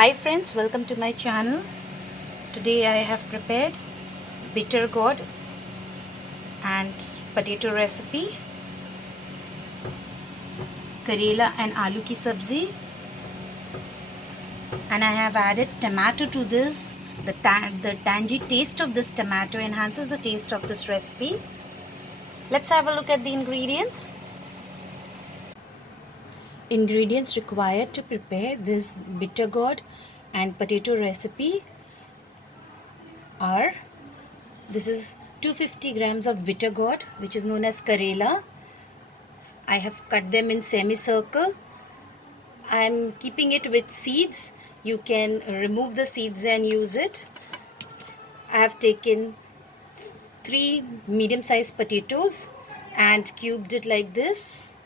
Hi friends, welcome to my channel. Today I have prepared Bittergourd and potato recipe, Karela and Aloo ki Sabzi, and I have added tomato to this. The tangy taste of this tomato enhances the taste of this recipe. Let's have a look at the ingredients. Ingredients required to prepare this Bittergourd and potato recipe are: this is 250 grams of Bittergourd, which is known as Karela. I have cut them in semicircle. I am keeping it with seeds. You can remove the seeds and use it. I have taken 3 medium-sized potatoes and cubed it like this.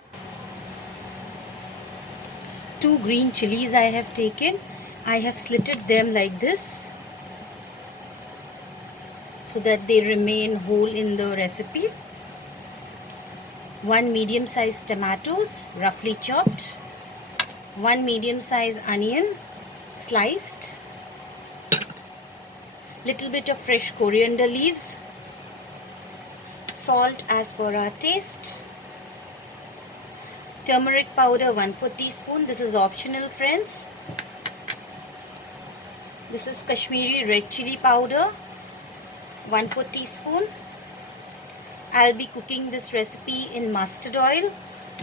2 green chilies I have taken. I have slitted them like this so that they remain whole in the recipe. 1 medium-sized tomatoes, roughly chopped. 1 medium-sized onion, sliced. Little bit of fresh coriander leaves. Salt as per our taste. Turmeric powder 1/4 teaspoon. This is optional, friends. This is Kashmiri red chili powder 1/4 teaspoon. I'll be cooking this recipe in mustard oil.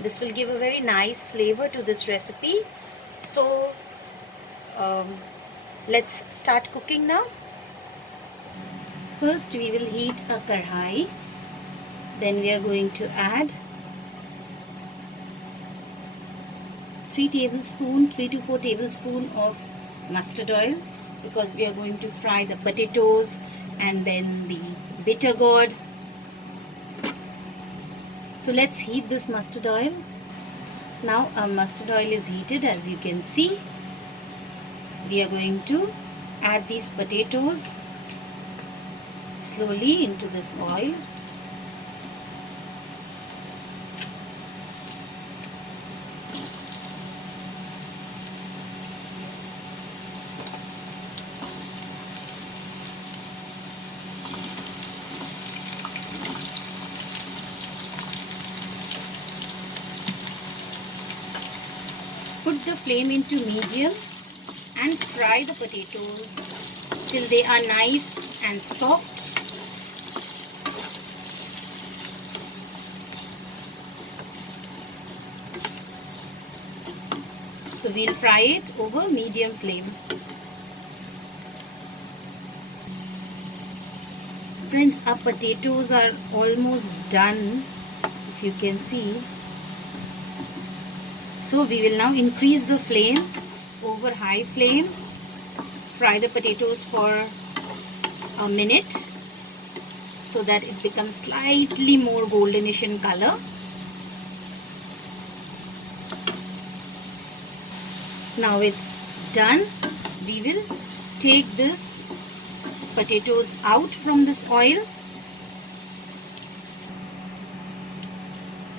This will give a very nice flavor to this recipe. So let's start cooking now. First we will heat a karhai. Then we are going to add 3 to 4 tablespoons of mustard oil, because we are going to fry the potatoes and then the Bittergourd. So let's heat this mustard oil. Now our mustard oil is heated, as you can see. We are going to add these potatoes slowly into this oil. Put the flame into medium and fry the potatoes till they are nice and soft. So we'll fry it over medium flame. Friends, our potatoes are almost done, if you can see. So we will now increase the flame over high flame. Fry the potatoes for a minute so that it becomes slightly more goldenish in color. Now it's done. We will take this potatoes out from this oil.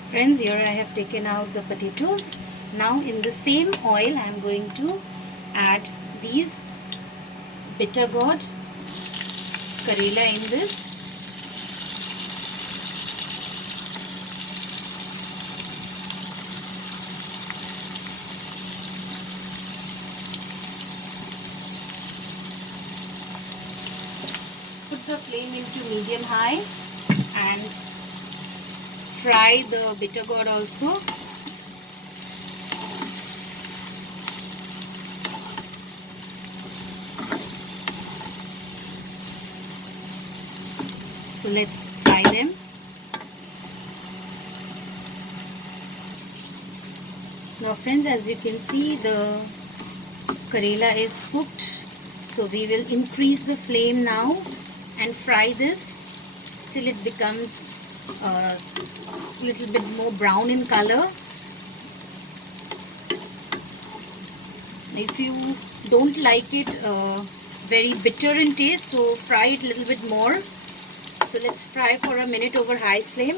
Friends, here I have taken out the potatoes. Now in the same oil I am going to add these Bittergourd, Karela in this. Put the flame into medium high and fry the Bittergourd also. So let's fry them. Now friends, as you can see, the Karela is cooked. So we will increase the flame now and fry this till it becomes a little bit more brown in color. If you don't like it very bitter in taste, so fry it a little bit more. So let's fry for a minute over high flame.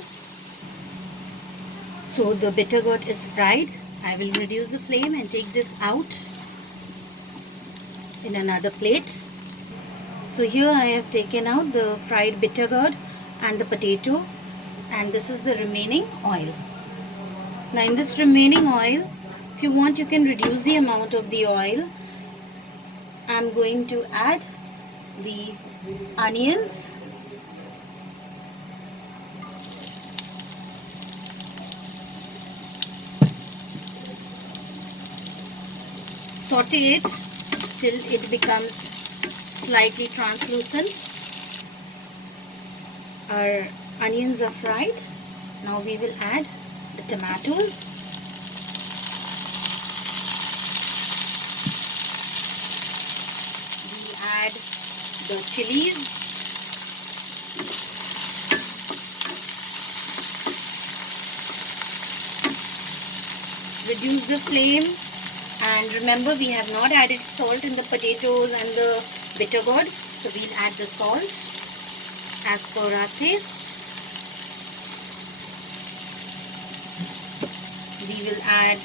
So the Bittergourd is fried. I will reduce the flame and take this out. in another plate. So here I have taken out the fried bittergourd and the potato, and this is the remaining oil. Now in this remaining oil, if you want, you can reduce the amount of the oil. I'm going to add the onions, saute it till it becomes slightly translucent. Our onions are fried. Now we will add the tomatoes. We add the chilies. Reduce the flame, and remember, we have not added salt in the potatoes and the bittergourd, so we'll add the salt as per our taste. We will add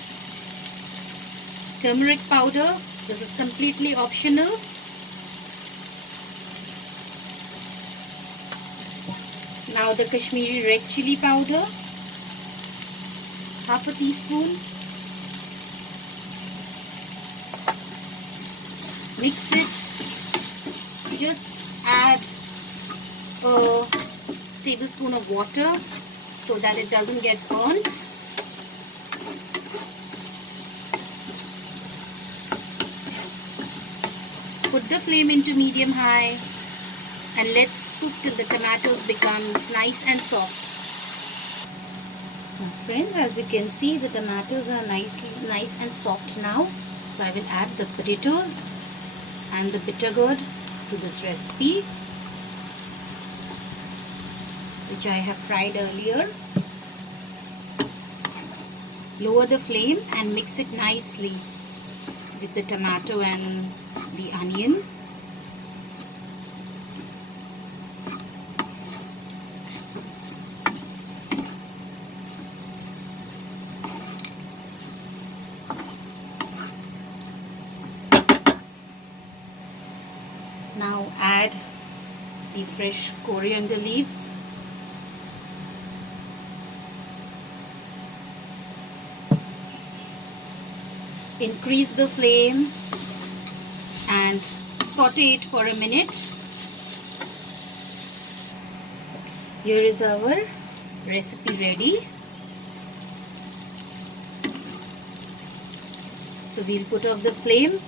turmeric powder. This is completely optional. Now the Kashmiri red chili powder, half a teaspoon. Mix it. Just add a tablespoon of water so that it doesn't get burnt. Put the flame into medium high and let's cook till the tomatoes becomes nice and soft. Now friends, as you can see, the tomatoes are nice and soft now. So I will add the potatoes and the bittergourd to this recipe, which I have fried earlier. Lower the flame and mix it nicely with the tomato and the onion. Now add the fresh coriander leaves. Increase the flame and saute it for a minute. Here is our recipe ready. So we'll put off the flame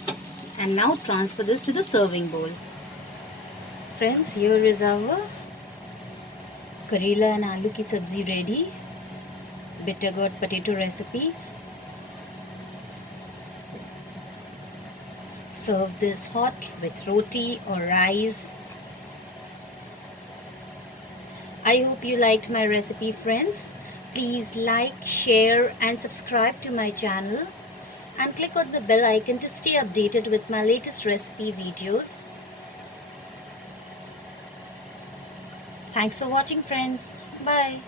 and now transfer this to the serving bowl. Friends, here is our Karela and Aloo ki Sabzi ready. Bittergourd potato recipe. Serve this hot with roti or rice. I hope you liked my recipe, friends. Please like, share and subscribe to my channel and click on the bell icon to stay updated with my latest recipe videos. Thanks for watching, friends. Bye.